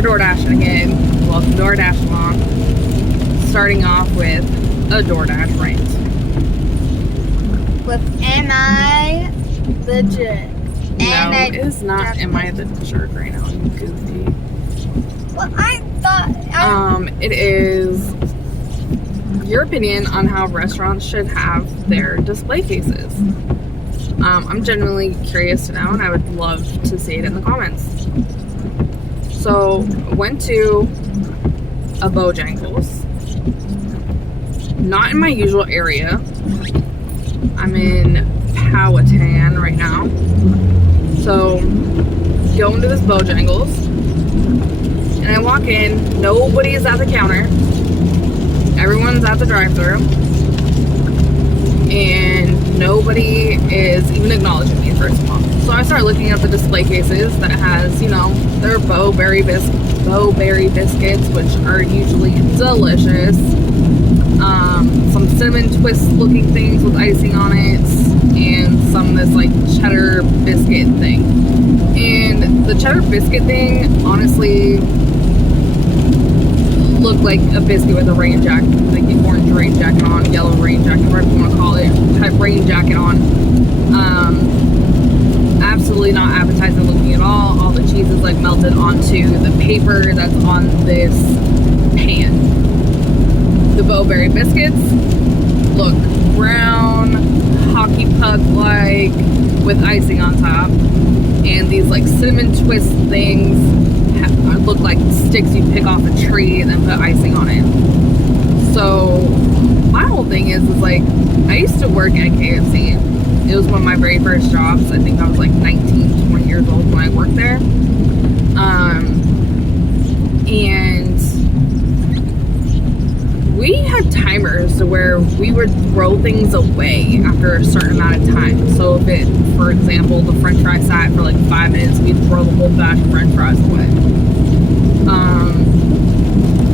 We're DoorDashing again. Welcome to DoorDash Along. Starting off with a DoorDash rant. With Am I the Jerk? No, it is not Am I the Jerk right now, you goofy. Well, I thought... It is your opinion on how restaurants should have their display cases. I'm genuinely curious to know, and I would love to see it in the comments. So, I went to a Bojangles. Not in my usual area. I'm in Powhatan right now. So, go into this Bojangles, and I walk in. Nobody is at the counter. Everyone's at the drive-thru, and nobody is even acknowledging me, first of all. So I start looking at the display cases that has, you know, their Bo-Berry biscuits, which are usually delicious. Some cinnamon twist looking things with icing on it, and some this like cheddar biscuit thing. And the cheddar biscuit thing, honestly, looked like a biscuit with a rain jacket, like the orange rain jacket on, yellow rain jacket, whatever you want to call it, type rain jacket on. Absolutely not appetizing looking at all. All the cheese is like melted onto the paper that's on this pan. The Bo-Berry biscuits look brown, hockey puck like, with icing on top, and these like cinnamon twist things look like sticks you pick off a tree and then put icing on it. So my whole thing is like, I used to work at KFC. It was one of my very first jobs. I think I was like 19, 20 years old when I worked there. And we had timers to where we would throw things away after a certain amount of time. So if it, for example, the french fries sat for like 5 minutes, we'd throw the whole batch of french fries away.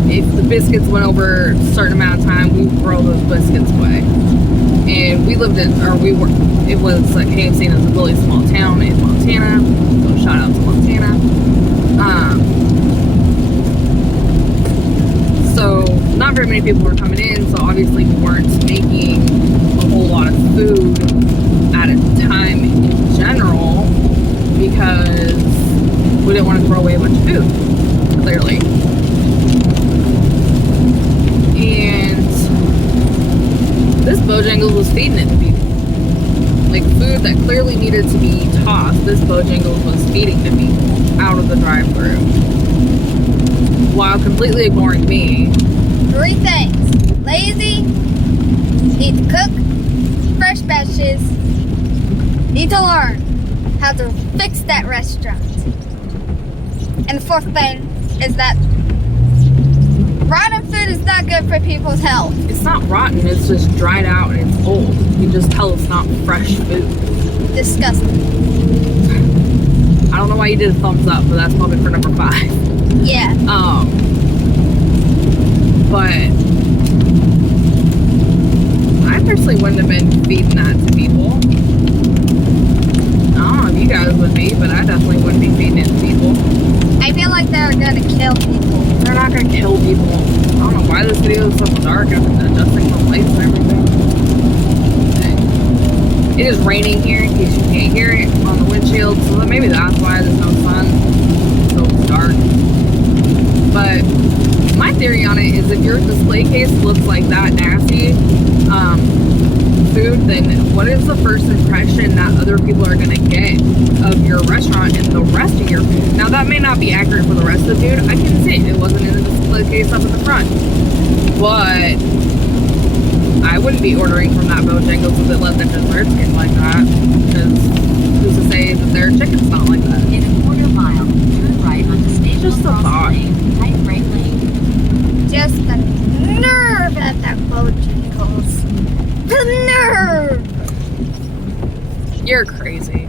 If the biscuits went over a certain amount of time, we'd throw those biscuits away. And we lived in, it was like KFC, and it was a really small town in Montana. So shout out to Montana. So not very many people were coming in, so obviously we weren't making a whole lot of food at a time in general, because we didn't want to throw away a bunch of food, clearly. And this Bojangles was feeding it to people. Like food that clearly needed to be tossed, this Bojangles was feeding to people out of the drive-thru, while completely ignoring me. 3 things. Lazy, need to cook, fresh batches, need to learn how to fix that restaurant. And the 4th thing is that rotten food is not good for people's health. It's not rotten, it's just dried out and it's old. You just tell it's not fresh food. Disgusting. I don't know why you did a thumbs up, but that's probably for number 5. Yeah. But I personally wouldn't have been feeding that to people. I don't know if you guys would be, but I definitely wouldn't be feeding it to people. I feel like they're gonna kill people. They're not gonna kill people. I don't know why this video is so dark. I've been adjusting the lights and everything. And it is raining here, in case you can't hear it on the windshield, so maybe that's why there's no sun. So it's dark. But my theory on it is, if your display case looks like that nasty food, then what is the first impression that other people are going to get of your restaurant and the rest of your food? Now, that may not be accurate for the rest of the food. I can see it. It wasn't in the display case up at the front. But I wouldn't be ordering from that Bojangles if it let their desserts get like that. Because who's to say that their chicken's not like that? In a quarter mile, turn right onto Station Just a thought. Right brake lane. Just the nerve at that Bojangles. The nerve! You're crazy.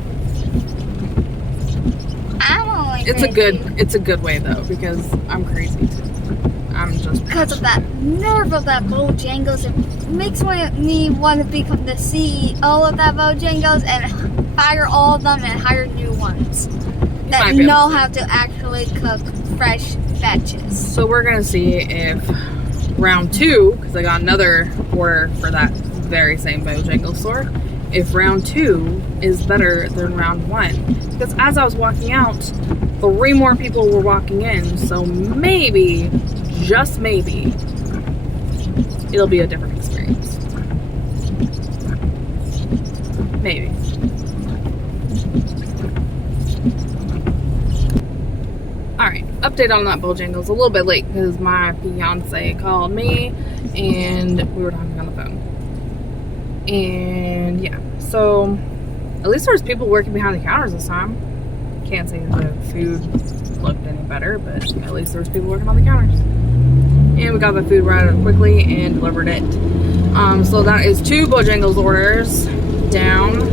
I'm only It's a good way though, because I'm crazy too. I'm just because of that nerve of that Bojangles. It makes me want to become the CEO of that Bojangles and fire all of them and hire new ones that might be know able to. how to actually cook fresh batches. So we're gonna see if round 2, because I got another order for that very same Bojangles store, if round 2 is better than round 1. Because as I was walking out, 3 more people were walking in, so maybe, just maybe, it'll be a different experience. Maybe. Alright, update on that Bojangles. A little bit late because my fiance called me and we were talking on the phone. And yeah, so at least there was people working behind the counters this time. Can't say the food looked any better, but at least there was people working on the counters. And we got the food right up quickly and delivered it. So that is 2 Bojangles orders down.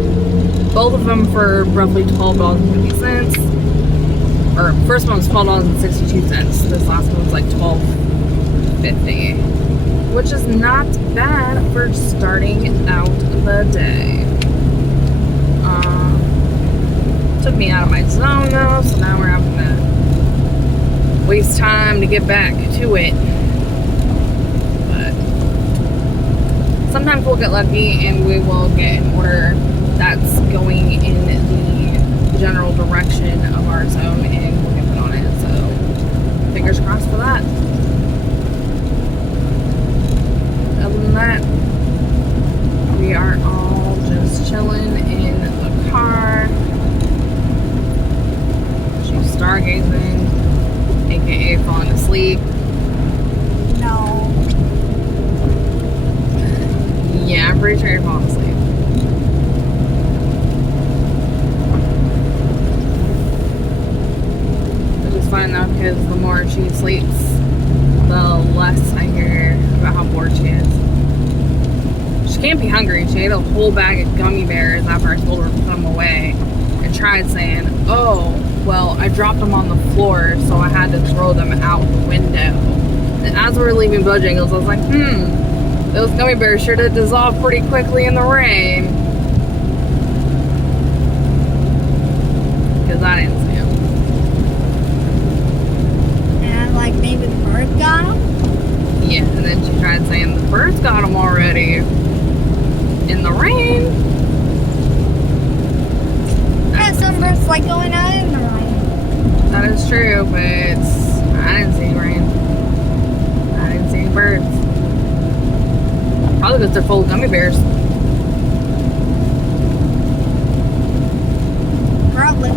Both of them for roughly $12.50. Or first one was $12.62. This last one was like $12.50, which is not bad for starting out the day. Took me out of my zone though, so now we're having to waste time to get back to it. But sometimes we'll get lucky and we will get an order that's going in the general direction of our zone and we'll get put on it. So fingers crossed for that. Other than that, we are all just chilling in the car. She's stargazing, aka falling asleep. No. Yeah, I'm pretty sure you're falling asleep. Fine though, because the more she sleeps, the less I hear about how bored she is. She can't be hungry. She ate a whole bag of gummy bears after I told her to put them away and tried saying, oh, well, I dropped them on the floor, so I had to throw them out the window. And as we were leaving Bojangles, I was like, those gummy bears sure did dissolve pretty quickly in the rain. Because I didn't see them. Like maybe the bird got them? Yeah, and then she tried saying the birds got them already in the rain. Yeah, some birds like going out in the rain. That is true, but I didn't see rain. I didn't see any birds. Probably because they're full of gummy bears. Probably.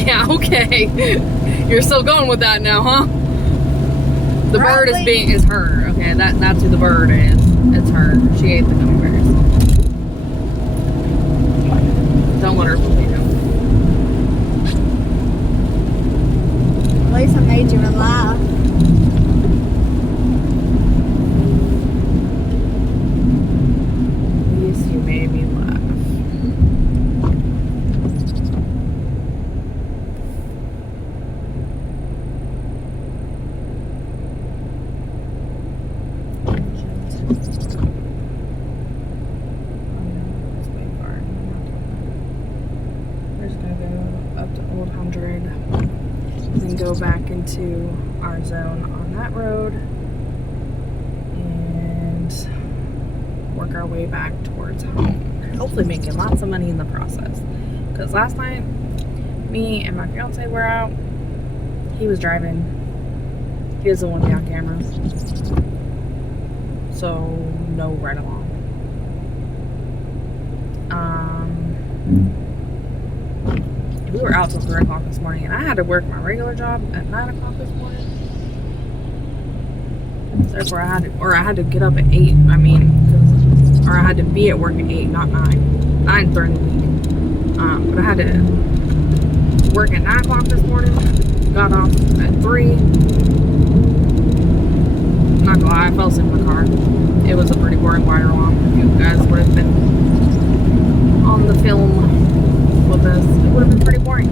Yeah, okay. You're still going with that now, huh? The bird is her. Okay, that's who the bird is. It's her. She ate the gummy bears. Don't let her believe him. At least I made you laugh. At least you made me laugh. Go back into our zone on that road and work our way back towards home. Hopefully making lots of money in the process. Because last night, me and my fiance were out. He was driving. He doesn't want to be on camera. So, no right along. We were out till 3 o'clock this morning, and I had to work my regular job at 9 o'clock this morning. Therefore, I had to get up at 8. I had to be at work at 8, not 9. 9 during the week. But I had to work at 9 o'clock this morning. Got off at 3. Not gonna lie, I fell asleep in the car. It was a pretty boring ride along. You guys would have been on the film with us. It would have been pretty boring.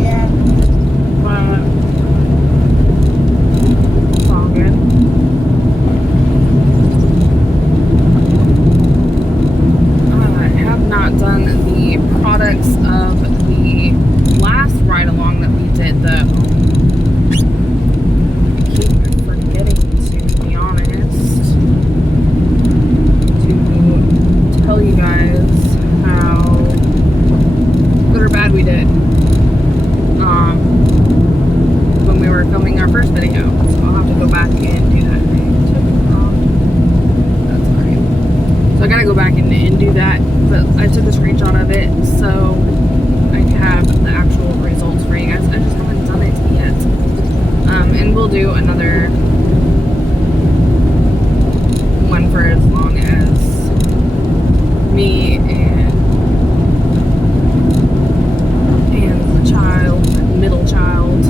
Yeah. But it's all good. I have not done the products of the last ride along that we did though. but I took a screenshot of it so I have the actual results for you guys. I just haven't done it yet. And we'll do another one for as long as me and the child, middle child,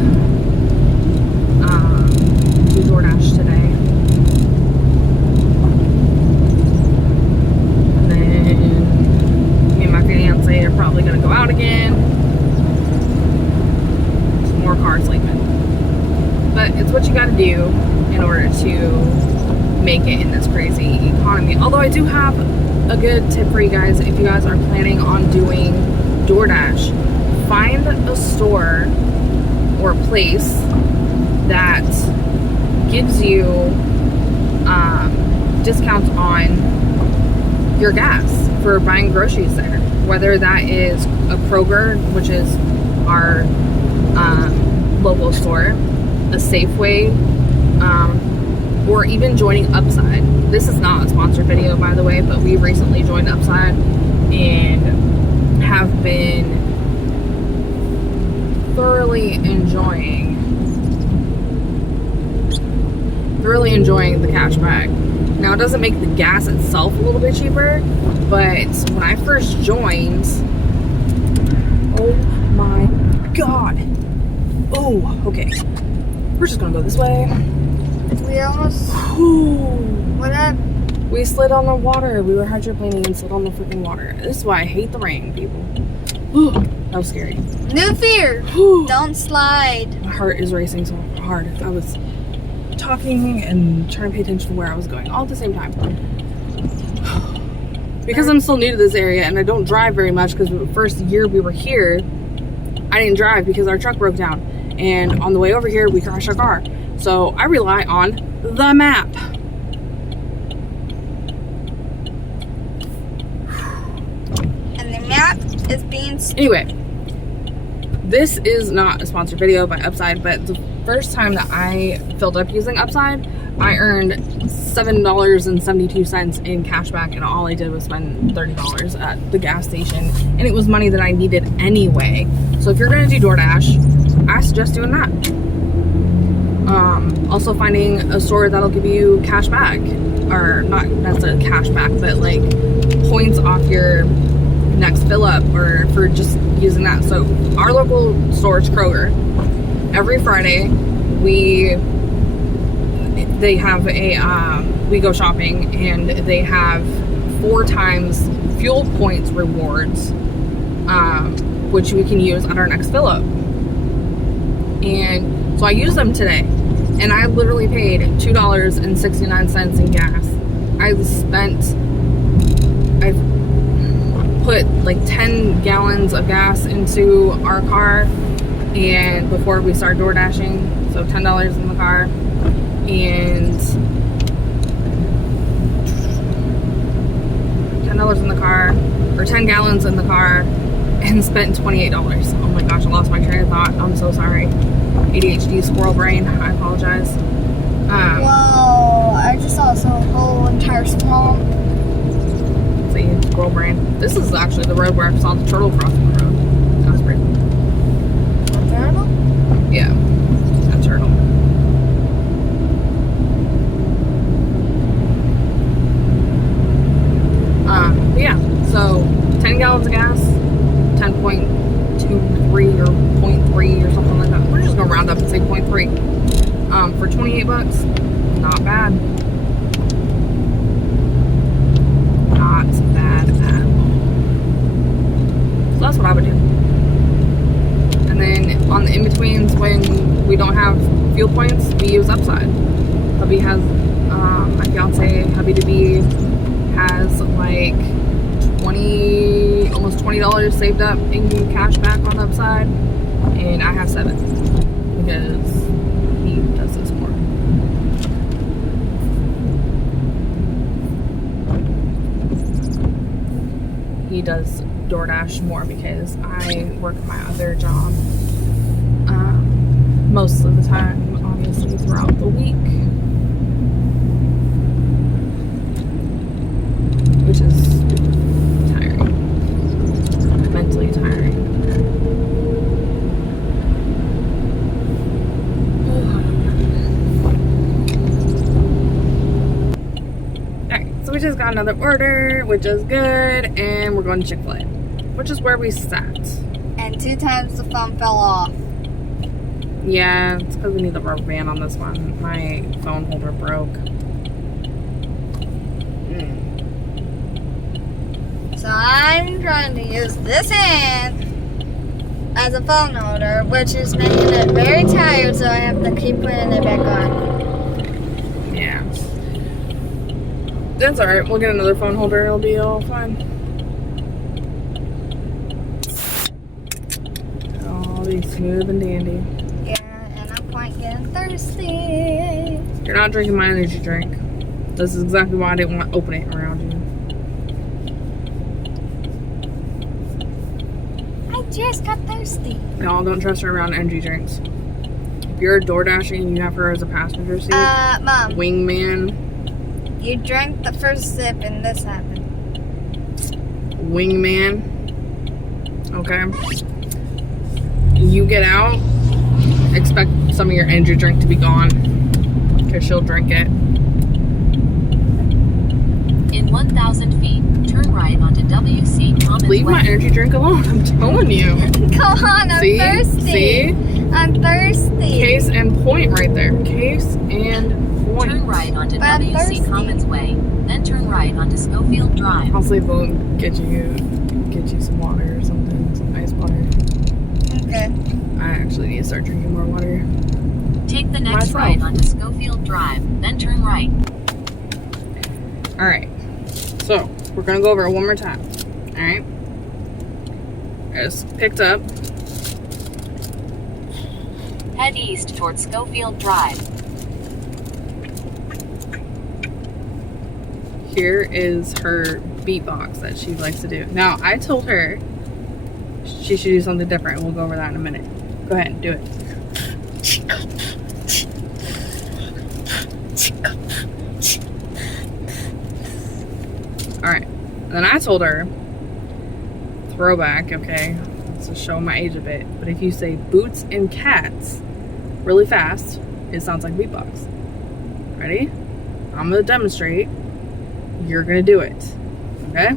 do DoorDash today. And then me and my fiance are probably gonna go out again. Some more cars leaving. But it's what you gotta do in order to make it in this crazy economy. Although I do have a good tip for you guys. If you guys are planning on doing DoorDash, find a store or a place that gives you discounts on your gas for buying groceries there. Whether that is a Kroger, which is our local store, a Safeway, or even joining Upside. This is not a sponsored video, by the way, but we recently joined Upside and have been thoroughly enjoying the cash back. Now, it doesn't make the gas itself a little bit cheaper, but when I first joined, oh my god. Oh, okay. We're just gonna go this way. We almost. What up? We slid on the water. We were hydroplaning and slid on the freaking water. This is why I hate the rain, people. That was scary. New fear. Don't slide. My heart is racing so hard. I was talking and trying to pay attention to where I was going all at the same time. Because I'm still new to this area and I don't drive very much, because the first year we were here, I didn't drive because our truck broke down. And on the way over here, we crashed our car. So I rely on the map. And the map is being. Anyway, this is not a sponsored video by Upside, but the first time that I filled up using Upside, I earned $7.72 in cash back, and all I did was spend $30 at the gas station, and it was money that I needed anyway. So if you're gonna do DoorDash, I suggest doing that. Also finding a store that'll give you cash back, or not necessarily cash back, but like points off your next fill up, or for just using that. So our local store is Kroger. Every Friday they have a we go shopping, and they have 4 times fuel points rewards, which we can use at our next fill up. And so I used them today, and I literally paid $2.69 in gas. I've put like 10 gallons of gas into our car, and before we start door dashing, so $10 in the car, and $10 in the car, or 10 gallons in the car, and spent $28. Oh my gosh, I lost my train of thought. I'm so sorry. ADHD squirrel brain. I apologize. Whoa, I just saw a whole entire swamp. See, squirrel brain. This is actually the road where I saw the turtle crossing the road. That was pretty cool. A turtle? Yeah, a turtle. But yeah, so 10 gallons of gas, 10.23 or 0.3 or something like that. We're just gonna round up and say 0.3. For $28, not bad. Not bad at all. So that's what I would do. And then on the in-betweens, when we don't have fuel points, we use Upside. Hubby has, my fiance, Hubby to be, has like almost $20 saved up in cash back on Upside, and I have 7 because he does this more. He does DoorDash more because I work my other job most of the time, obviously throughout the week, which is tiring. we just got another order, which is good, and we're going to Chick-fil-A, which is where we sat. And 2 times the phone fell off. Yeah, it's because we need the rubber band on this one. My phone holder broke. So I'm trying to use this hand as a phone holder, which is making it very tired, so I have to keep putting it back on. Yeah. That's alright. We'll get another phone holder. It'll be all fine. Oh, be smooth and dandy. Yeah, and I'm quite getting thirsty. You're not drinking my energy drink. This is exactly why I didn't want to open it around you. I just got thirsty. Y'all don't trust her around energy drinks. If you're door dashing and you have her as a passenger seat, Mom, wingman, you drank the first sip and this happened. wingman, okay? You get out, expect some of your energy drink to be gone, because she'll drink it. In 1,000 feet, turn right onto WC Commons Leave my Way. energy drink alone, I'm telling you. Come on, I'm See? thirsty. See? I'm thirsty. Case and point right there. Case and point. Turn right onto But I'm WC thirsty. Commons Way, then turn right onto Schofield Drive. I'll see if they'll get you some water or something, some ice water. Okay. I actually need to start drinking more water. Take the next Myself. right onto Schofield Drive, then turn right. Alright. So, we're going to go over it one more time. Alright? It's picked up. Head east towards Schofield Drive. Here is her beatbox that she likes to do. Now, I told her she should do something different. We'll go over that in a minute. Go ahead and do it. Alright. Then I told her, throwback, okay, to show my age a bit, but if you say boots and cats really fast, it sounds like beatbox. Ready? I'm gonna demonstrate. You're gonna do it. Okay?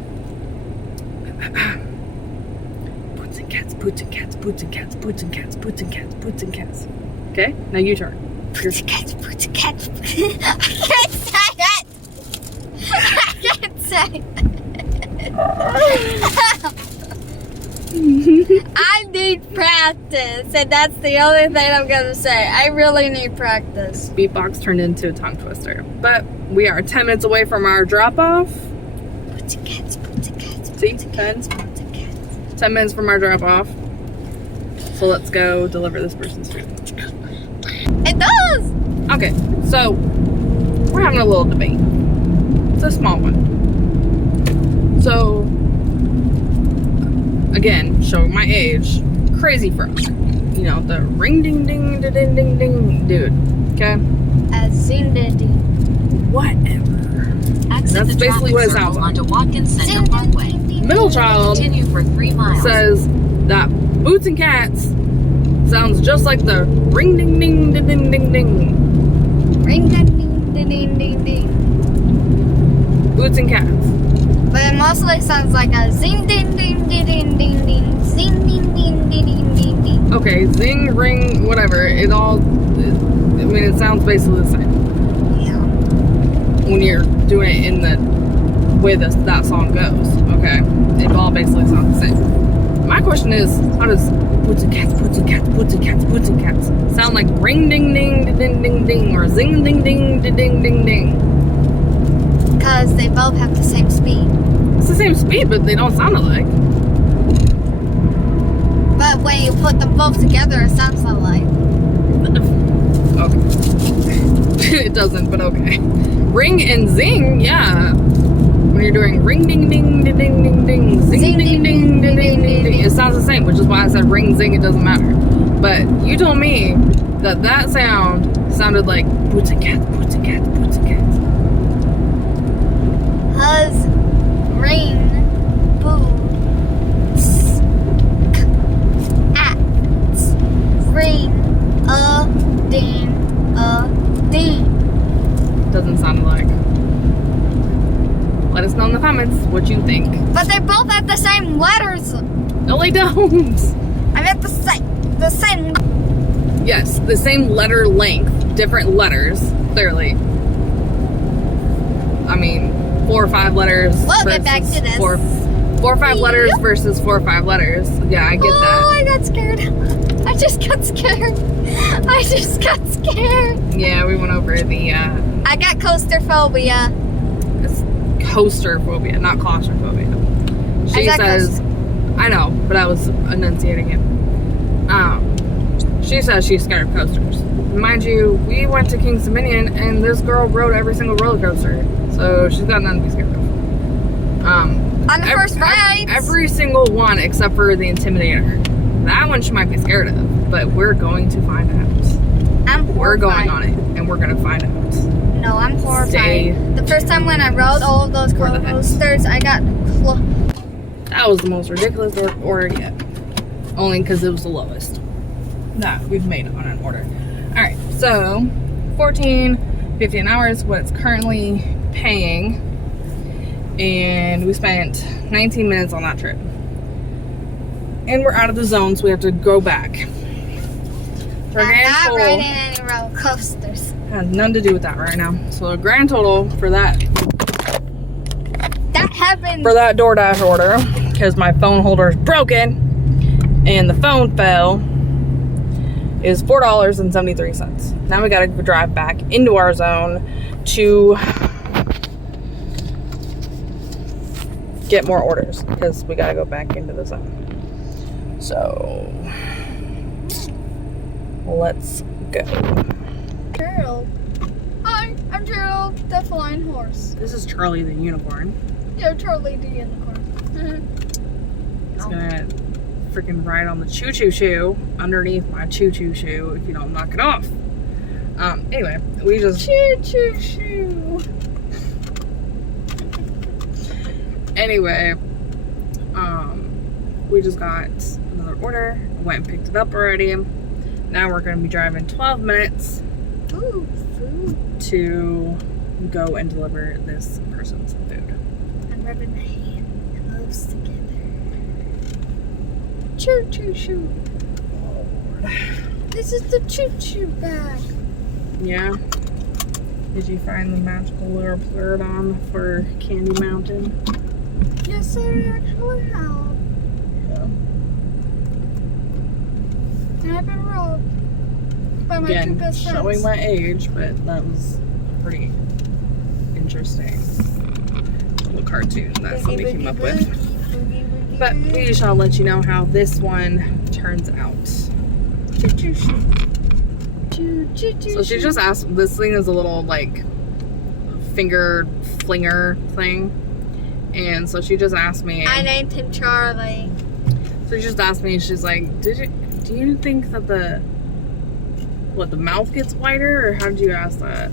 Boots and cats, boots and cats, boots and cats, boots and cats, boots and cats, boots and cats. Okay? Now you turn. Boots and cats, boots and cats. I can't say it. I can't say it. I need practice, and that's the only thing I'm gonna say. I really need practice. Beatbox turned into a tongue twister. But we are 10 minutes away from our drop-off. Boots and cats, boots and cats. See? Boots and 10. cats, boots and cats. 10 minutes from our drop-off. So let's go deliver this person's food. It does. Okay, so we're having a little debate. It's a small one. So, again, showing my age, crazy frog. You know, the ring ding ding da ding ding ding dude. Okay? As soon as Whatever. Exit That's the basically traffic what it circle sounds like. onto Watkins Center Parkway. Middle child Continue for 3 miles. says that boots and cats sounds just like the ring ding ding da ding ding ding. ring ding ding ding ding ding ding. Boots and cats. But it mostly sounds like a zing ding ding ding ding ding ding. Zing ding ding ding ding ding ding. Okay, zing, ring, whatever. It all, I mean, it sounds basically the same Yeah. when you're doing it in the way that song goes. Okay, it all basically sounds the same. My question is, how does boots and cats, boots and cats, boots and cats, boots and cats sound like ring ding ding da ding ding ding or zing ding ding da ding ding ding? Because they both have the same speed. It's the same speed, but they don't sound alike. But when you put them both together, it sounds alike. Okay. It doesn't, but okay. Ring and zing, yeah. When you're doing ring ding ding ding ding ding ding, zing ding ding ding ding ding ding, it sounds the same, which is why I said ring zing, it doesn't matter. But you told me that sound sounded like boots and cats, boots and cats, boots and cats. Huz, ring, boots, cats, ring, a ding, a ding. Doesn't sound alike. comments what you think. But they both have the same letters. No, they don't. I meant the same. Yes, the same letter length, different letters, clearly. I mean, 4 or 5 letters. We'll get back to this. 4 or 5 letters versus 4 or 5 letters. Yeah, I get that. Oh, I got scared. I just got scared. Yeah, we went over the I got coasterphobia. it's coaster phobia, not claustrophobia. She I got says, I know, but I was enunciating it. She says she's scared of coasters. Mind you, we went to King's Dominion and this girl rode every single roller coaster, so she's got nothing to be scared of. On the first ride. Every single one except for the Intimidator. That one she might be scared of, but we're going to find out. I'm horrified. We're going on it, and we're going to find out. No, I'm horrified. Stay The first time when I rode all of those For the heck. coasters, I got That was the most ridiculous order yet. Only because it was the lowest that we've made on an order. Alright, so $14.50 an hour is what it's currently paying. And we spent 19 minutes on that trip. And we're out of the zone, so we have to go back. For a I'm grand not total, riding any roller coasters. has nothing to do with that right now. So a grand total for that That happened. DoorDash order, because my phone holder is broken and the phone fell, is $4.73. Now we gotta drive back into our zone to get more orders because we gotta go back into the zone. So let's go. Gerald. Hi, I'm Gerald, the flying horse. This is Charlie the unicorn. Yeah, Charlie the unicorn. He's gonna freaking ride on the choo-choo-choo underneath my choo-choo-choo if you don't knock it off. Anyway, we just Choo-choo-choo. Anyway, we just got another order. Went and picked it up already. Now we're gonna be driving 12 minutes Ooh, food. to go and deliver this person's food. I'm rubbing my hand. It moves together. Choo-choo-choo. Oh, Lord. This is the choo-choo bag. Yeah. Did you find the magical lure Pleurodon for Candy Mountain? Yes, I actually have. Yeah. And I've been robbed by my two Again, best showing friends. my age, but that was pretty interesting little cartoon that somebody came up with. But we shall let you know how this one turns out. So she just asked, this thing is a little like finger flinger thing. And so she just asked me. I named him Charlie. So she just asked me, she's like, do you think that the mouth gets wider, or how did you ask that?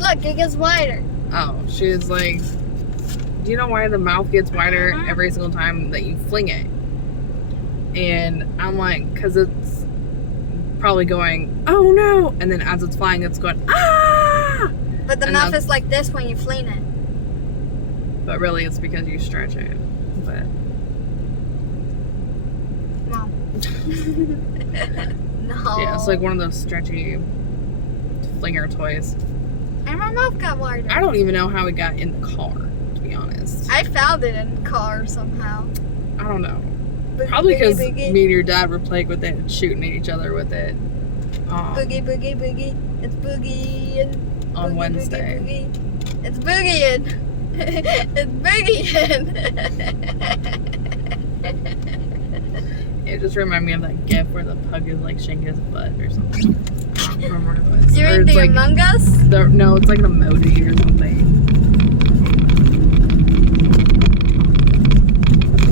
Look, it gets wider. Oh, she was like, do you know why the mouth gets wider every single time that you fling it? And I'm like, because it's probably going, oh no, and then as it's flying, it's going, ah! But the And mouth the- is like this when you fling it. But really, it's because you stretch it. But Mom. No. yeah, it's like one of those stretchy flinger toys. And my mouth got wider. I don't even know how it got in the car, to be honest. I found it in the car somehow. I don't know. Boogie, Probably because boogie, boogie. me and your dad were playing with it and shooting at each other with it Boogie, boogie, boogie. It's boogieing. on Boogie, Wednesday. Boogie, boogie. It's boogieing. It's boogieing. It just reminded me of that gif where the pug is like shaking his butt or something. I don't remember what it was. You Or mean it's the like, Among Us? no, it's like an emoji or something.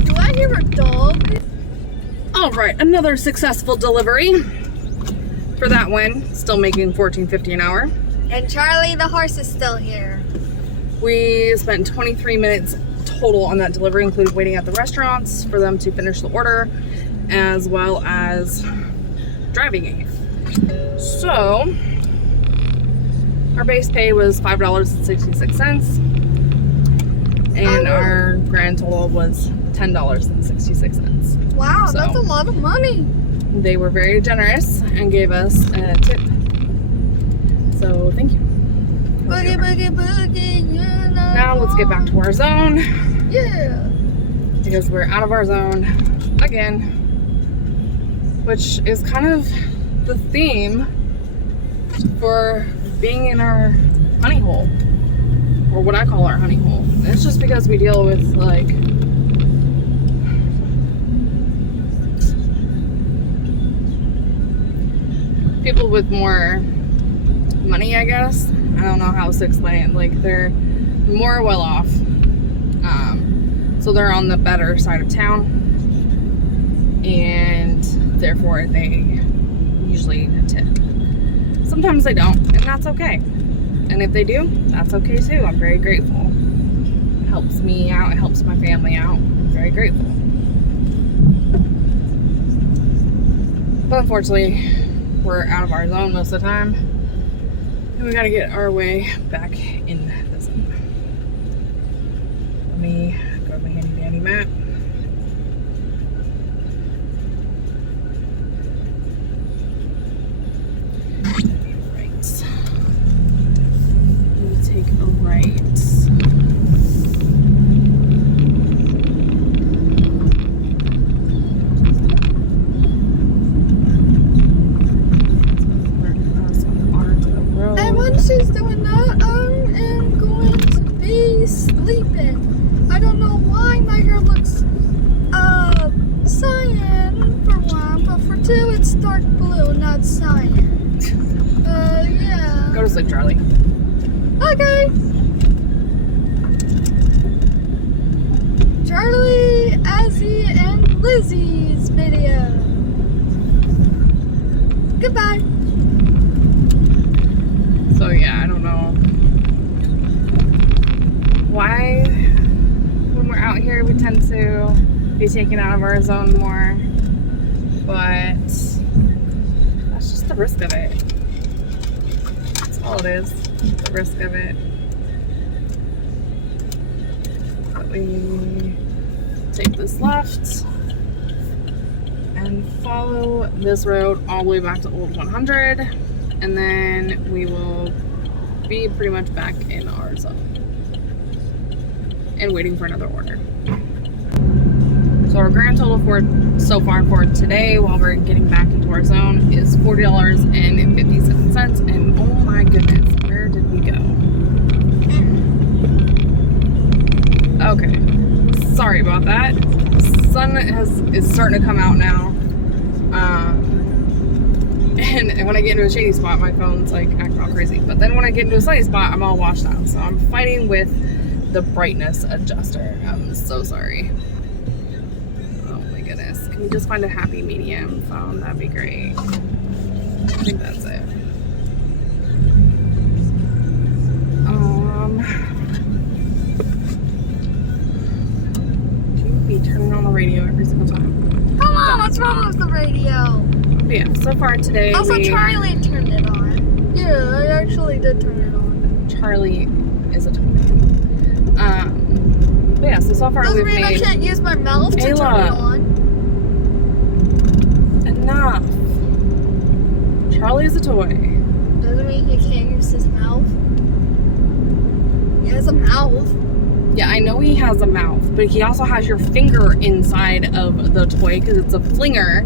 Do I hear a dog? All right, another successful delivery for that one. Still making $14.50 an hour. And Charlie the horse is still here. We spent 23 minutes total on that delivery, including waiting at the restaurants for them to finish the order, as well as driving it. So, our base pay was $5.66. And our grand total was $10.66. Wow, So- that's a lot of money. They were very generous and gave us a tip. So thank you. Boogie, boogie, boogie, yeah. Now let's get back to our zone Yeah. because we're out of our zone again, which is kind of the theme for being in our honey hole, or what I call our honey hole. It's just because we deal with like people with more money, I guess. I don't know how else to explain it. Like, they're more well off. So they're on the better side of town. And therefore they usually tip. Sometimes they don't, and that's okay. And if they do, that's okay too. I'm very grateful. It helps me out, it helps my family out. I'm very grateful. But unfortunately, we're out of our zone most of the time. And we gotta get our way back in the zone. Let me go to my handy dandy map. Right. We'll take a right. And once she's doing that, I am going to be sleeping. I don't know why my hair looks cyan for one, but for two it's dark blue, not cyan. Yeah. Go to sleep, Charlie. Okay. Charlie, Azzy, and Lizzie's video. Goodbye. So yeah, I don't know why when we're out here we tend to be taken out of our zone more, but that's just the risk of it. That's all it is, the risk of it. But we take this left and follow this road all the way back to Old 100, and then we will be pretty much back in our zone and waiting for another order. So our grand total for so far for today, while we're getting back into our zone, is $40.57. And oh my goodness, where did we go? Okay, sorry about that. The sun is starting to come out now. And when I get into a shady spot, my phone's like acting all crazy. But then when I get into a sunny spot, I'm all washed out. So I'm fighting with the brightness adjuster. I'm so sorry. Oh my goodness. Can we just find a happy medium phone? That'd be great. I think that's it. Can you be turning on the radio every single time? Come on, what's wrong with the radio? But yeah, so far today Also, Charlie turned it on. Yeah, I actually did turn it on. Charlie is a toy. But yeah, so far Doesn't we've mean I made can't use my mouth to turn it Ayla. on. enough. Charlie is a toy. Doesn't mean he can't use his mouth. He has a mouth. Yeah, I know he has a mouth, but he also has your finger inside of the toy because it's a flinger.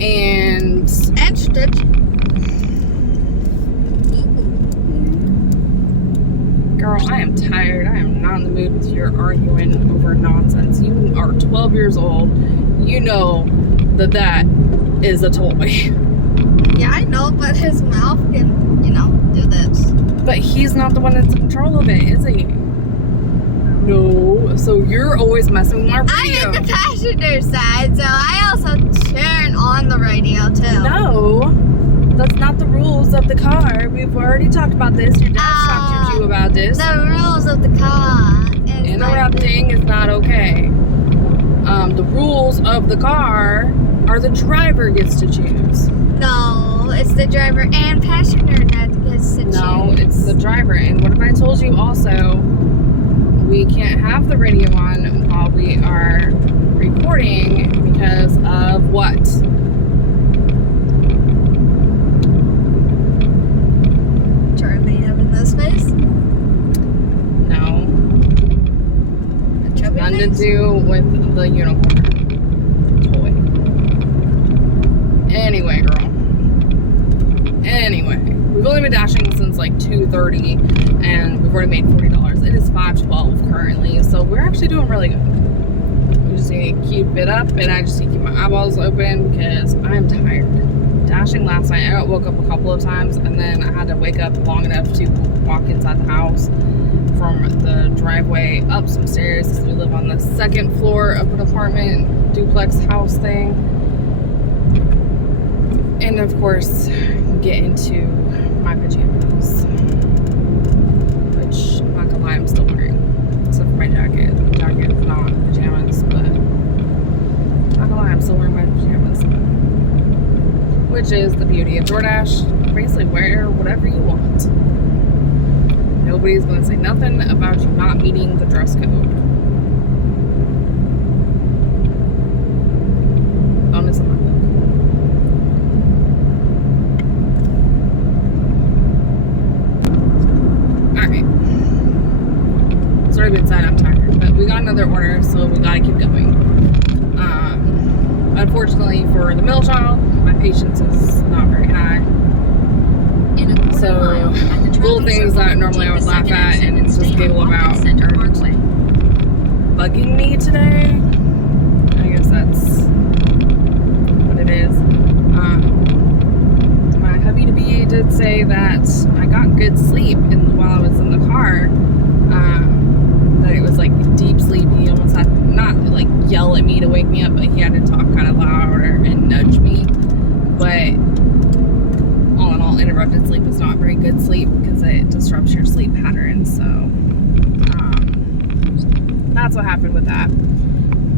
And Stitch. girl, I am tired. I am not in the mood with your arguing over nonsense. You are 12 years old. You know that is a toy. Yeah, I know, but his mouth can, do this. But he's not the one that's in control of it, is he? No. So you're always messing with my radio. I'm in the passenger side, so I also turn on the radio too. No. That's not the rules of the car. We've already talked about this. Your dad's talked to you about this. The rules of the car. Interrupting is not okay. The rules of the car are the driver gets to choose. No, it's the driver and passenger that gets to choose. No, it's the driver. And what if I told you also we can't have the radio on while we are recording because of what? Charlie having this face? No. A chubby Nothing to face? do with the unicorn toy. Anyway, girl. Anyway, we've only been dashing since like 2:30, and we've already made $40. It is 5:12 currently, so we're actually doing really good. We just need to keep it up, and I just need to keep my eyeballs open because I'm tired. Dashing last night, I woke up a couple of times, and then I had to wake up long enough to walk inside the house from the driveway up some stairs because we live on the second floor of an apartment duplex house thing. And of course, get into my pajamas, which I'm not gonna lie, I'm still wearing, except for my jacket. The jacket is not pajamas, but I'm not gonna lie, I'm still wearing my pajamas, which is the beauty of DoorDash. Basically, wear whatever you want. Nobody's gonna say nothing about you not meeting the dress code. Bonus of my book. Alright. It's already been said, I'm tired, but we got another order, so we gotta keep going. Unfortunately for the middle child, my patience is not very high. In a quarter So, mile at the little traffic things circle, that normally I take would the laugh second at exit and just stay giggle on about Watkins Center are Parkway. bugging me today. I guess that's what it is. My hubby-to-be did say that I got good sleep while I was in the car. That it was like deep sleep. He almost had to not like yell at me to wake me up, but he had to talk kind of louder and nudge me. But all in all, interrupted sleep is not very good sleep because it disrupts your sleep pattern. So that's what happened with that.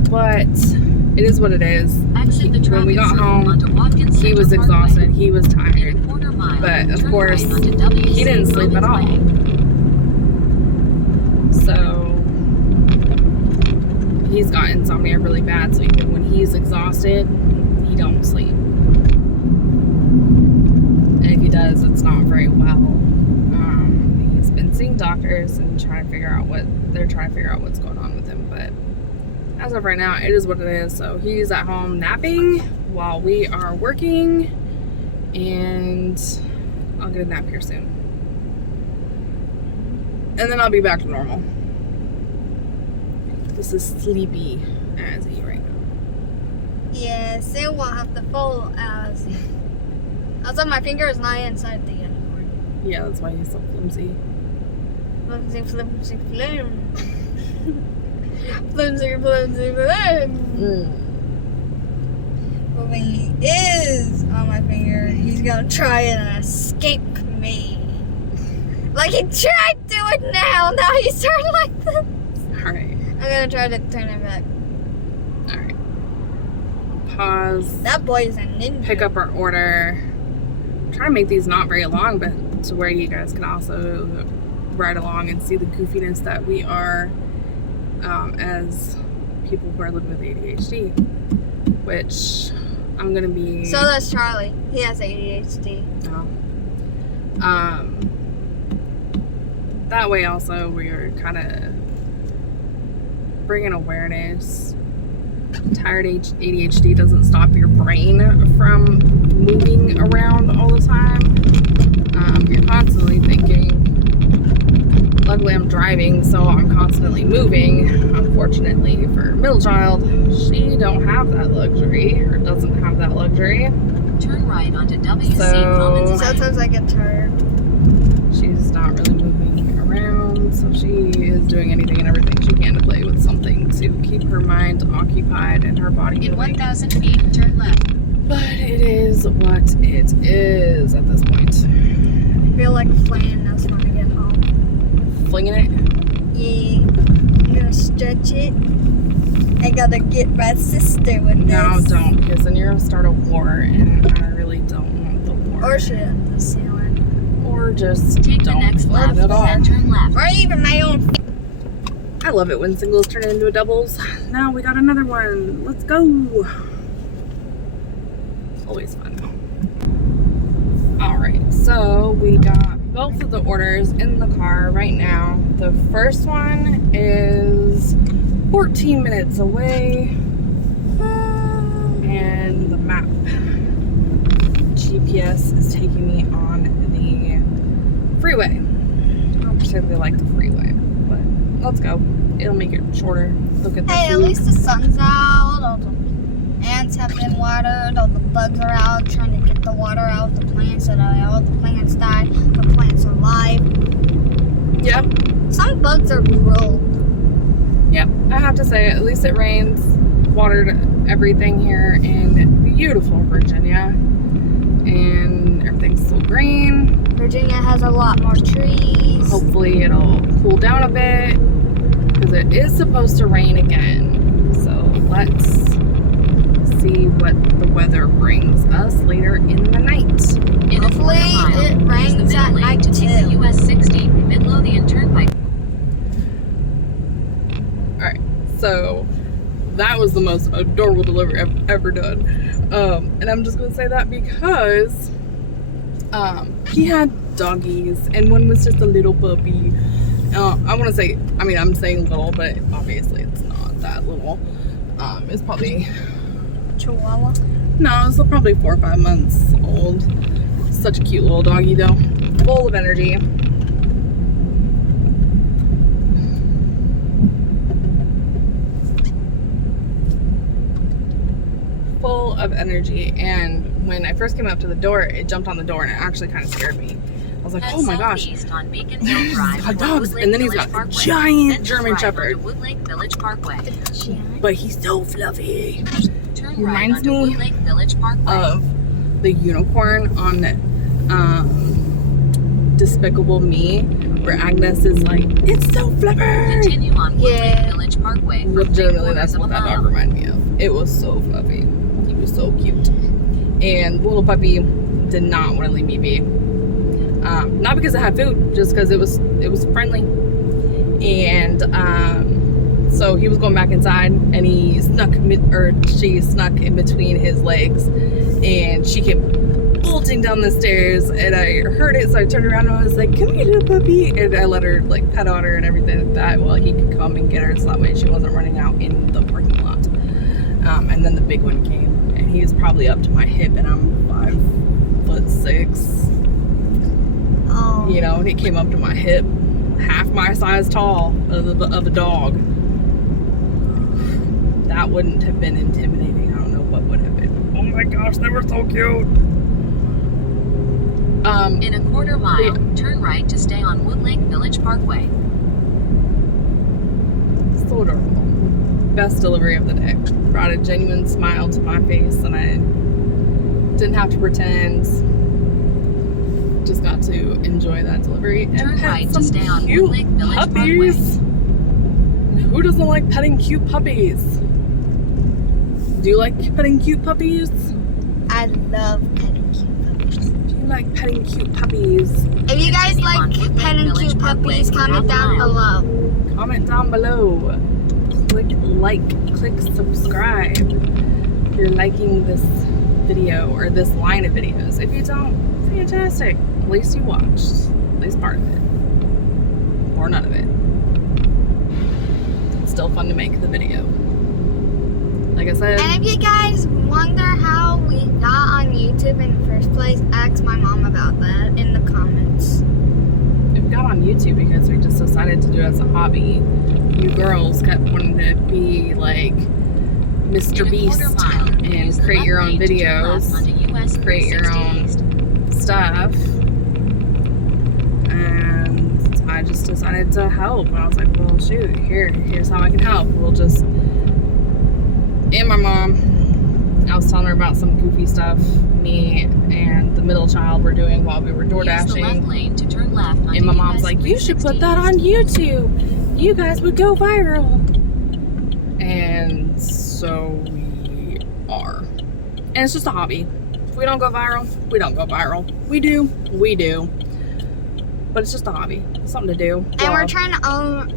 But it is what it is. Exit the When we traffic got circle home, onto Watkins he Center was Parkway. exhausted. He was In tired. a quarter mile, But, of turn course, right onto WC he didn't sleep at all. Way. So he's got insomnia really bad. So even when he's exhausted, he don't sleep. And if he does, it's not very well. He's been seeing doctors and trying to figure out what's going on with him. But as of right now, it is what it is. So he's at home napping while we are working, and I'll get a nap here soon. And then I'll be back to normal. This is sleepy as he right now. Yeah, Sam will have to fall as. Also, my finger is not inside the unicorn. Yeah, that's why he's so flimsy. Flimsy, flimsy, flim. Flimsy, flimsy, flim. But when he is on my finger, he's gonna try and escape me. Like he tried to do it now. Now he's turning like this. Alright. I'm gonna try to turn him back. Alright. Pause. That boy is a ninja. Pick up our order. Try to make these not very long, but to where you guys can also ride along and see the goofiness that we are as people who are living with ADHD, which I'm gonna be. So does Charlie. He has ADHD. That way also we're kind of bringing awareness. Tired ADHD doesn't stop your brain from moving around all the time. You're constantly thinking. Luckily I'm driving, so I'm constantly moving. Unfortunately for middle child, she don't have that luxury, or doesn't have that luxury. Turn right onto WC So- Commons Way. Sometimes I get tired. She's not really moving around, so she is doing anything and everything she can to play with something to keep her mind occupied and her body In moving. 1,000 feet, turn left. But it is what it is at this point. I feel like playing this when I get home. Flinging it. Yeah. I'm gonna stretch it. I gotta get my sister with No, this. don't, because then you're gonna start a war, and I really don't want the war. Or should I the ceiling? Or just Take the don't next fly left, it at all. then turn left. Or even my own. I love it when singles turn into doubles. Now we got another one. Let's go. It's always fun. All right, so we got both of the orders in the car right now. The first one is 14 minutes away, and the map GPS is taking me on the freeway. I don't particularly like the freeway, but let's go. It'll make it shorter. Look at Hey, the at least the sun's out. All the ants have been watered. All the bugs are out trying to get the water out of the plants so that all the plants died. The plants are alive. Yep. Some bugs are cruel. Yep, I have to say, at least it rains, watered everything here in beautiful Virginia, and everything's still green. Virginia has a lot more trees. Hopefully it'll cool down a bit, because it is supposed to rain again. So let's see what the weather brings us later in the night. In a Hopefully quarter mile, it use the rains middle at lane night to take the too. US 60 Midlothian Turnpike. Alright, so that was the most adorable delivery I've ever done. And I'm just gonna say that because he had doggies and one was just a little puppy. I want to say, I mean, I'm saying little, but obviously it's not that little. It's probably, Chihuahua. no, it's probably 4 or 5 months old. Such a cute little doggy though, full of energy. Full of energy, and when I first came up to the door, it jumped on the door and it actually kind of scared me. I was like, Head oh my gosh, southeast on Beacon Hill he's Drive got toward dogs, Woodlake and then he's Village got a Parkway. giant Then German drive Shepherd. onto Woodlake Village Parkway. But he's so fluffy. Turn He right reminds onto me Woodlake Village Parkway. Of the unicorn on Despicable Me, where Agnes is like, it's so fluffy. Continue on Woodlake Yeah. Village Parkway for Legitimately, that's 3/4 what of a that dog mile. reminded me of. It was so fluffy. He was so cute. And the little puppy did not want to leave me be. Not because it had food, just because it was friendly. And so he was going back inside, and he she snuck in between his legs, and she came bolting down the stairs, and I heard it, so I turned around and I was like, come here, little puppy, and I let her like pet on her and everything like that while he could come and get her, so that way she wasn't running out in the parking lot. And then the big one came, and he was probably up to my hip, and I'm 5'6". Oh. You know, and he came up to my hip, half my size tall of a dog. That wouldn't have been intimidating. I don't know what would have been. Oh my gosh, they were so cute. In a quarter mile, Yeah. turn right to stay on Woodlake Village Parkway. So adorable. Best delivery of the day. Brought a genuine smile to my face, and I didn't have to pretend. Just got to enjoy that delivery and Turn pet right to some stay on cute Woodlake Village puppies. Who doesn't like petting cute puppies? Do you like petting cute puppies? I love petting cute puppies. Do you like petting cute puppies? If you guys Continue like on Woodlake petting Village cute Parkway puppies, for comment half a down mile. below. Comment down below. Click like, click subscribe if you're liking this video or this line of videos. If you don't, fantastic. At least you watched. At least part of it. Or none of it. It's still fun to make the video. Like I said, And if you guys wonder how we got on YouTube in the first place, ask my mom about that in the comments. we got on YouTube because we just decided to do it as a hobby. You girls kept wanting to be like Mr. In a Beast quarter mile, and use the create left your own lane to turn left videos, onto US create your 360 own East. stuff. And I just decided to help. And I was like, well, shoot, here's how I can help. We'll just, and my mom, I was telling her about some goofy stuff me and the middle child were doing while we were door Use the left dashing. lane to turn left onto And my mom's US like, you should put 360 that on East. YouTube. You guys would go viral. And so we are. And it's just a hobby. If we don't go viral, we don't go viral. We do. But it's just a hobby. It's something to do. And we're trying to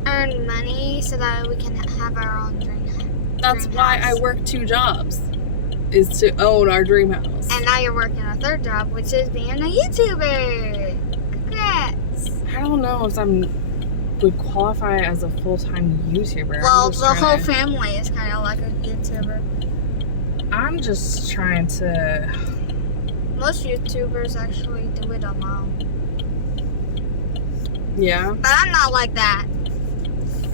earn money so that we can have our own dream house. That's why I work 2 jobs. Is to own our dream house. And now you're working a 3rd job, which is being a YouTuber. Congrats. I don't know if would qualify as a full-time YouTuber. Well, the whole family is kind of like a YouTuber. I'm just trying to... Most YouTubers actually do it alone. Yeah? But I'm not like that.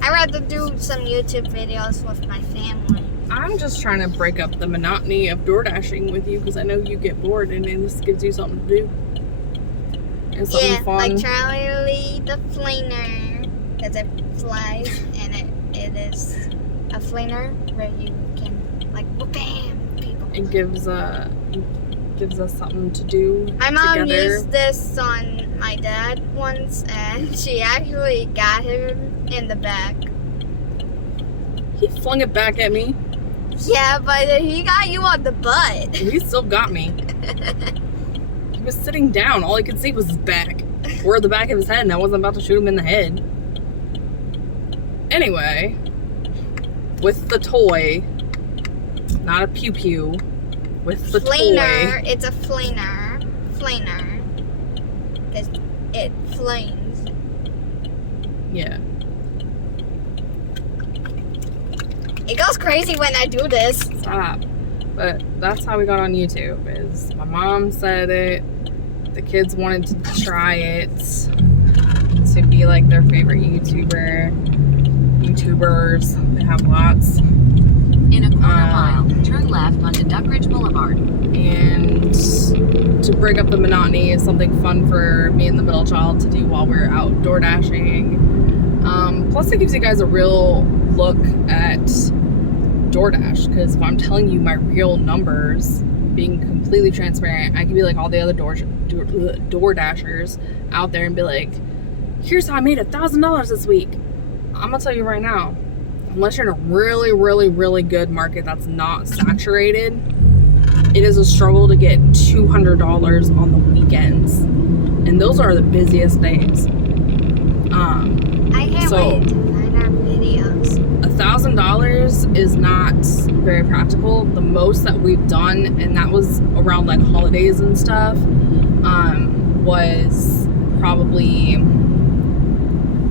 I'd rather do some YouTube videos with my family. I'm just trying to break up the monotony of door dashing with you because I know you get bored and then this gives you something to do. And something fun. Like Charlie the Fleener. Because it flies and it is a fleener where you can like bam people. It gives us something to do. My mom together. used this on my dad once and she actually got him in the back. He flung it back at me. Yeah, but he got you on the butt. He still got me. He was sitting down. All I could see was his back. Or the back of his head, and I wasn't about to shoot him in the head. Anyway, with the toy, not a pew-pew, with the Fleener, toy. it's a fleener. Fleener. Because it flames. Yeah. It goes crazy when I do this. Stop. But that's how we got on YouTube, is my mom said it, the kids wanted to try it, to be like their favorite YouTubers. They have lots. In a quarter mile, turn left onto Duckridge Boulevard. And to break up the monotony is something fun for me and the middle child to do while we're out door dashing. Plus it gives you guys a real look at DoorDash, because if I'm telling you my real numbers, being completely transparent, I could be like all the other door dashers out there and be like, here's how I made $1,000 this week. I'm gonna tell you right now, unless you're in a really, really, really good market that's not saturated, it is a struggle to get $200 on the weekends, and those are the busiest days. I can't wait to find our videos. $1,000 is not very practical. The most that we've done, and that was around like holidays and stuff, was probably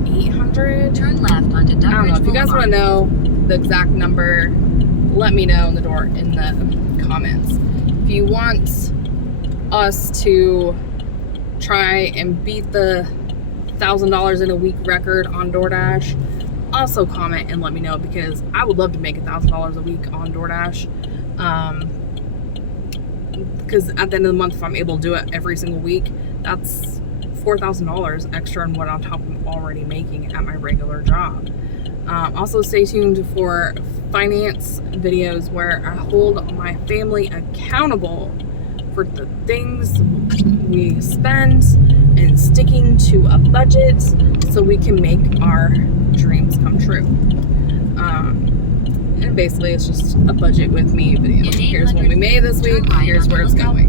800. Turn left onto Duckridge Boulevard. I don't know. If you guys want to know the exact number, let me know in the comments. If you want us to try and beat the $1,000 in a week record on DoorDash, also comment and let me know, because I would love to make $1,000 a week on DoorDash. Because at the end of the month, if I'm able to do it every single week, that's $4,000 extra on what on top I'm already making at my regular job. Also stay tuned for finance videos where I hold my family accountable for the things we spend and sticking to a budget so we can make our dreams come true. And basically it's just a budget with me video. Here's what we made this week, here's where it's going.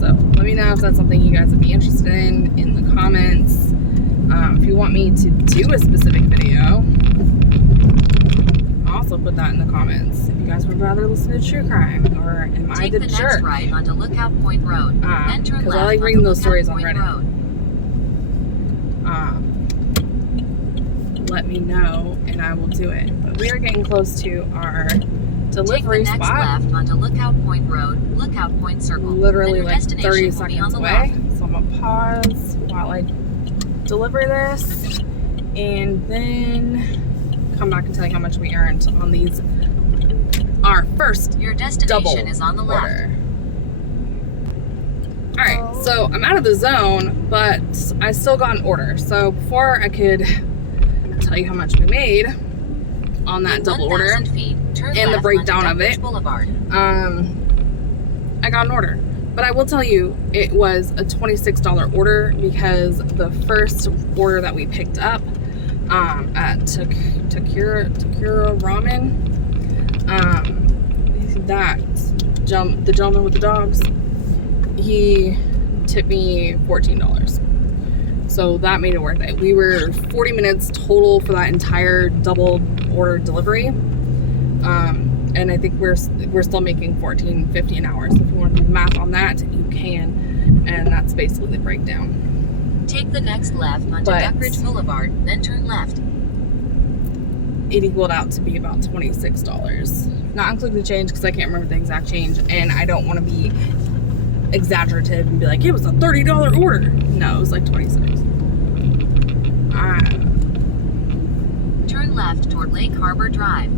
So let me know if that's something you guys would be interested in the comments. If you want me to do a specific video, also put that in the comments. If you guys would rather listen to true crime, or am I the jerk? Take the next right onto Lookout Point Road. Then turn Because left I like reading those stories on Point Reddit. Road. Let me know and I will do it. But we are getting close to our delivery Take the next spot. left onto Lookout Point Road, Lookout Point Circle. Literally Then your like destination 30 will be seconds on the away. left. So I'm gonna pause while I deliver this and then come back and tell you how much we earned on these, our first Your double destination is on the left. order. Alright, so I'm out of the zone, but I still got an order. So before I could tell you how much we made on that double order 1,000 feet, turn and the left breakdown onto of it, Duckridge Boulevard. I got an order. But I will tell you, it was a $26 order because the first order that we picked up at Takura Ramen, the gentleman with the dogs, he tipped me $14. So that made it worth it. We were 40 minutes total for that entire double order delivery. And I think we're still making $14.50 an hour. So if you want to do the math on that, you can. And that's basically the breakdown. Take the next left onto But- Duckridge Boulevard, then turn left. It equaled out to be about $26. Not including the change, because I can't remember the exact change. And I don't want to be exaggerative and be like, it was a $30 order. No, it was like 26. Turn left toward Lake Harbor Drive.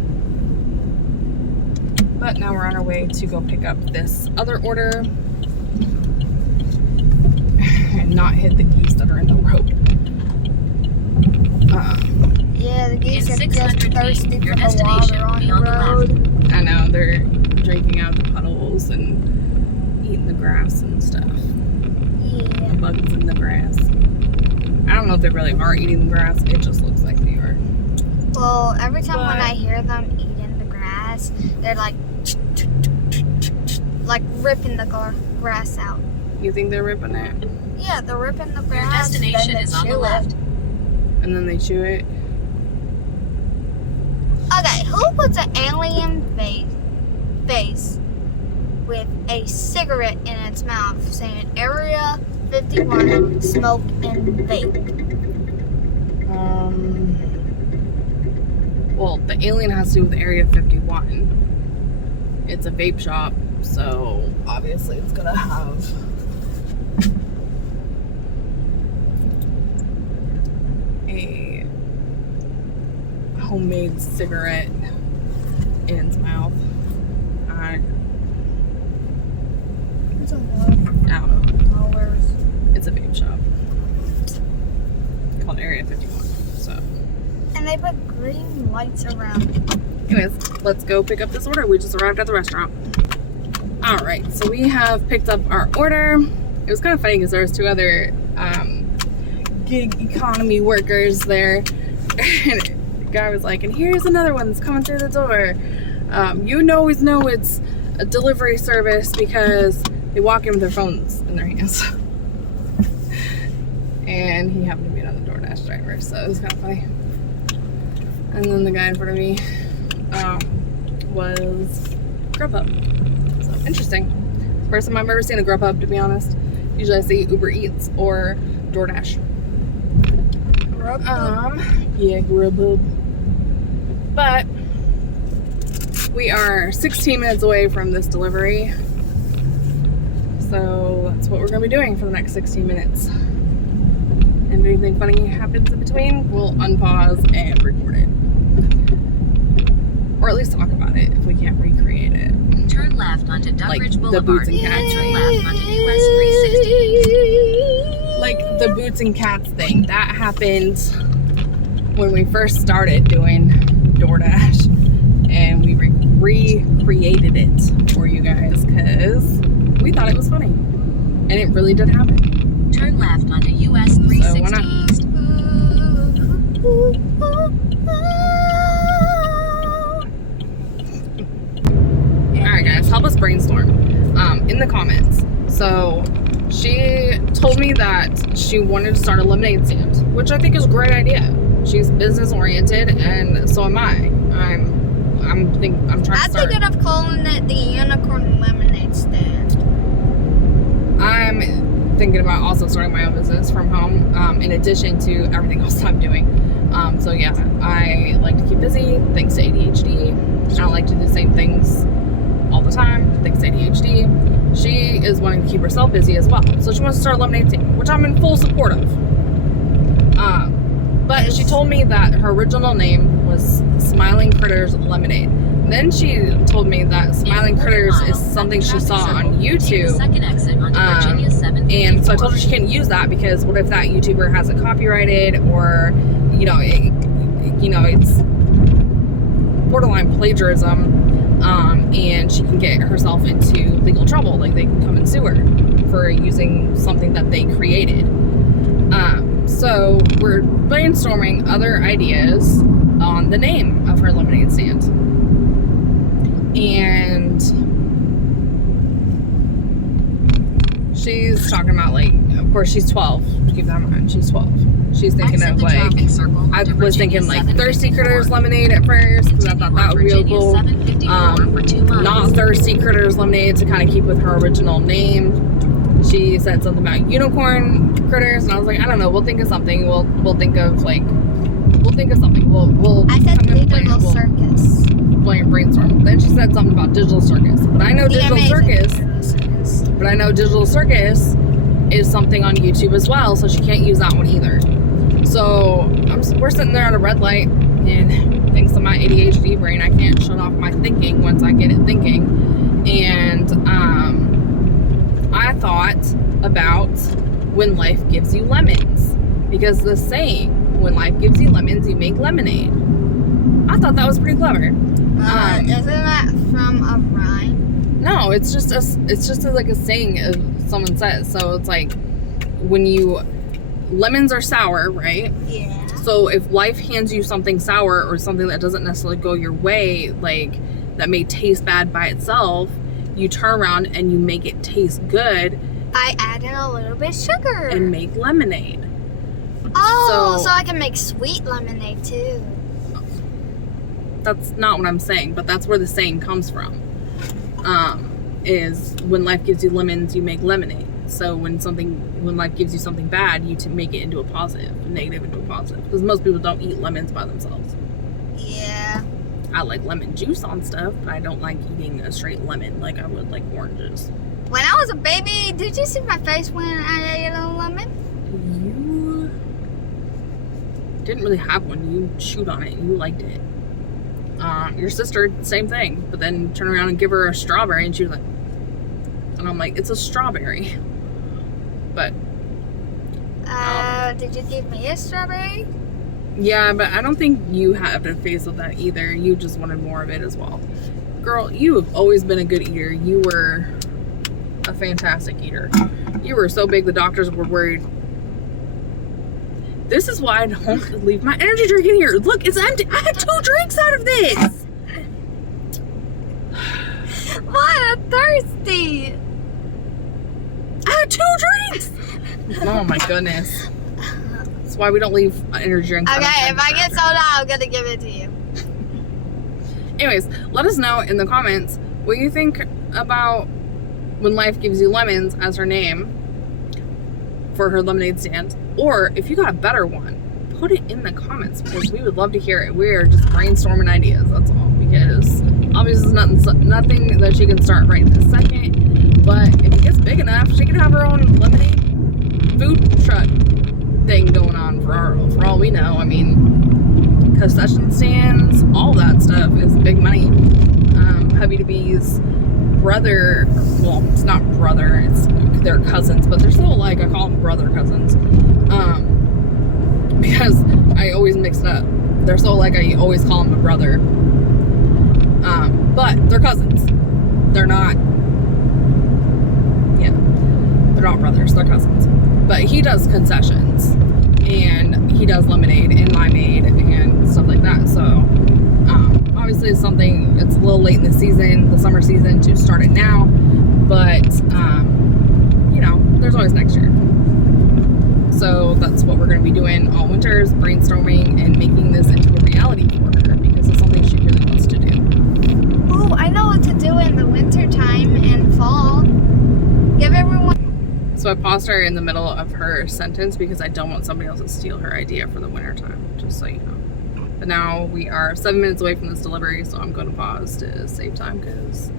But now we're on our way to go pick up this other order and not hit the geese that are in the road. Yeah, the geese In are 600 just feet, thirsty your for the destination water will on be the on the road. I know, they're drinking out of the puddles and eating the grass and stuff. Yeah. Bugs in the grass. I don't know if they really are eating the grass. It just looks like they are. Well, every time when But- I hear them eating the grass, they're like ripping the grass out. You think they're ripping it? Yeah, they're ripping the Your grass. destination then they is on the chew it. left. And then they chew it. Okay, who puts an alien face with a cigarette in its mouth saying Area 51 smoke and vape? Well, the alien has to do with Area 51. It's a vape shop, so obviously it's gonna have a homemade cigarette in its mouth. I It's a lot don't know. of colors. It's a vape shop called Area 51. So, And they put green lights around it. anyways, let's go pick up this order. We just arrived at the restaurant. All right, so we have picked up our order. It was kind of funny because there was two other gig economy workers there. And the guy was like, and here's another one that's coming through the door. You always know it's a delivery service because they walk in with their phones in their hands. And he happened to be another DoorDash driver, so it was kind of funny. And then the guy in front of me was Grubhub. So interesting. First time I've ever seen a Grubhub, to be honest. Usually I see Uber Eats or DoorDash. Yeah, Grubhub. But we are 16 minutes away from this delivery. So that's what we're gonna be doing for the next 16 minutes. And if anything funny happens in between, we'll unpause and record it. Or at least talk about it if we can't recreate it. Turn left onto Like Duckridge the Boulevard. boots and Then cats. turn left onto US 360. Like the boots and cats thing. That happened when we first started doing DoorDash. And we recreated it for you guys because we thought it was funny. And it really did happen. Turn left onto US 360 East. Alright guys, help us brainstorm in the comments. So she told me that she wanted to start a lemonade stand, which I think is a great idea. She's business oriented and so am I. I'm trying to I'm start. thinking of calling it the Unicorn Lemonade Stand. I'm thinking about also starting my own business from home, in addition to everything else I'm doing. So yeah, I like to keep busy thanks to ADHD. I don't like to do the same things all the time thanks to ADHD. She is wanting to keep herself busy as well. So she wants to start a lemonade stand, which I'm in full support of. But she told me that her original name was Smiling Critters Lemonade. Then she told me that Smiling Critters is something she saw on YouTube. Second exit onto Virginia 754. And so I told her she couldn't use that because what if that YouTuber has it copyrighted or, it's borderline plagiarism, and she can get herself into legal trouble. Like they can come and sue her for using something that they created. So we're brainstorming other ideas on the name of her lemonade stand. And She's talking about, like, of course, she's 12. Keep that in mind. She's 12. She's thinking Exit of, the like, traffic circle I to was Virginia thinking, like, 754. Thirsty Critters lemonade at first, because I thought that would be real Virginia cool. 754 for 2 miles. Not Thirsty Critters lemonade to kind of keep with her original name. She said something about unicorn critters, and I was like, I don't know. We'll think of something. We'll think of, like, we'll think of something. We'll I said come in plan. digital We'll circus. brainstorm. Then she said something about digital circus, but I know digital circus. But I know digital circus is something on YouTube as well, so she can't use that one either. So we're sitting there at a red light, and thanks to my ADHD brain, I can't shut off my thinking once I get it thinking. And I thought about when life gives you lemons, because the saying, when life gives you lemons, you make lemonade. I thought that was pretty clever. Isn't that from a rhyme? No, it's just like a saying someone says. So it's like, when lemons are sour, right? Yeah. So if life hands you something sour or something that doesn't necessarily go your way, like that may taste bad by itself, you turn around and you make it taste good I add in a little bit of sugar. and make lemonade. Oh, So- so I can make sweet lemonade too. That's not what I'm saying, but that's where the saying comes from. Is when life gives you lemons, you make lemonade. So when life gives you something bad, you make it into a positive, negative into a positive. Because most people don't eat lemons by themselves. Yeah. I like lemon juice on stuff, but I don't like eating a straight lemon like I would like oranges. When I was a baby, did you see my face when I ate a lemon? You didn't really have one. You chewed on it and you liked it. Your sister, same thing, but then turn around and give her a strawberry and she was like, and I'm like, it's a strawberry. But Did you give me a strawberry? yeah, but I don't think you have a face with that either. You just wanted more of it as well. Girl, you have always been a good eater. You were a fantastic eater. You were so big the doctors were worried. This is why I don't leave my energy drink in here. Look, it's empty. I had 2 drinks out of this. What? I'm thirsty. I had 2 drinks. Oh my goodness. That's why we don't leave energy drinks out of Okay, if I drinks get forever. soda, I'm gonna give it to you. Anyways, let us know in the comments what you think about when life gives you lemons as her name for her lemonade stand, or if you got a better one, put it in the comments because we would love to hear it. We're just brainstorming ideas, that's all, because obviously it's nothing that she can start right this second, but if it gets big enough, she can have her own lemonade food truck thing going on for all we know. I mean, concession stands, all that stuff is big money. Hubby to Be's brother, well, it's not brother, they're cousins, but they're still alike. I call them brother cousins, because I always mix it up. They're so alike, I always call them a brother. But they're cousins. They're not brothers, they're cousins. But he does concessions, and he does lemonade and limeade and stuff like that. So obviously it's a little late in the season, the summer season, to start it now, but there's always next year. So that's what we're going to be doing all winters, brainstorming and making this into a reality for her, because it's something she really wants to do. Oh, I know what to do in the winter time and fall. Give everyone. So I paused her in the middle of her sentence because I don't want somebody else to steal her idea for the winter time, just so you know. But now we are 7 minutes away from this delivery, so I'm going to pause to save time because,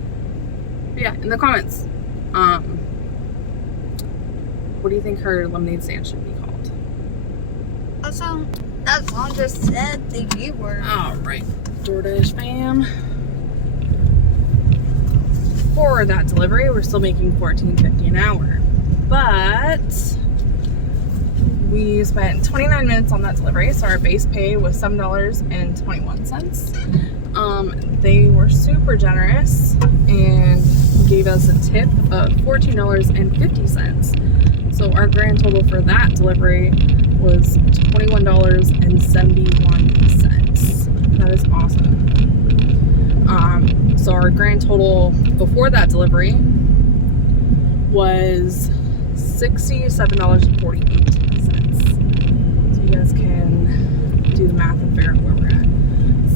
yeah, in the comments, what do you think her lemonade stand should be called? That's all just said the U word. All right, DoorDash fam. For that delivery, we're still making $14.50 an hour, but we spent 29 minutes on that delivery, so our base pay was $7.21. They were super generous and gave us a tip of $14.50. So our grand total for that delivery was $21.71. That is awesome. So our grand total before that delivery was $67.48. So you guys can do the math and figure out where we're at.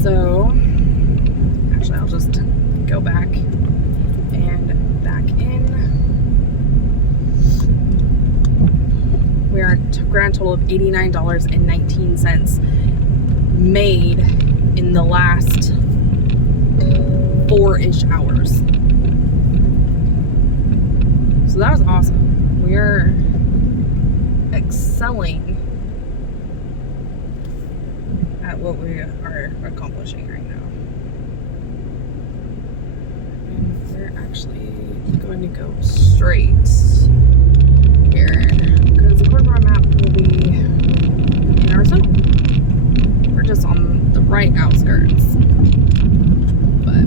So, actually, I'll just go back and back in. We are at a grand total of $89.19 made in the last 4-ish hours. So that was awesome. We are excelling at what we are accomplishing right now. And we're actually going to go straight here because according to our map we'll be in Arizona. We're just on the right outskirts. But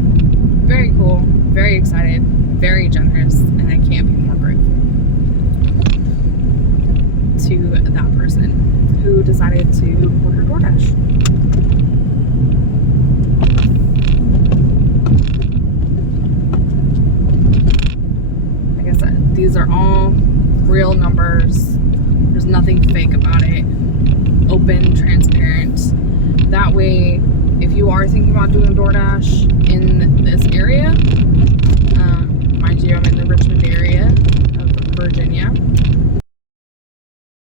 very cool, very excited, very generous, and I can't be more grateful to that person who decided to order DoorDash. Like I said, these are all real numbers. There's nothing fake about it. Open, transparent. That way, if you are thinking about doing DoorDash in this area, mind you, I'm in the Richmond area of Virginia.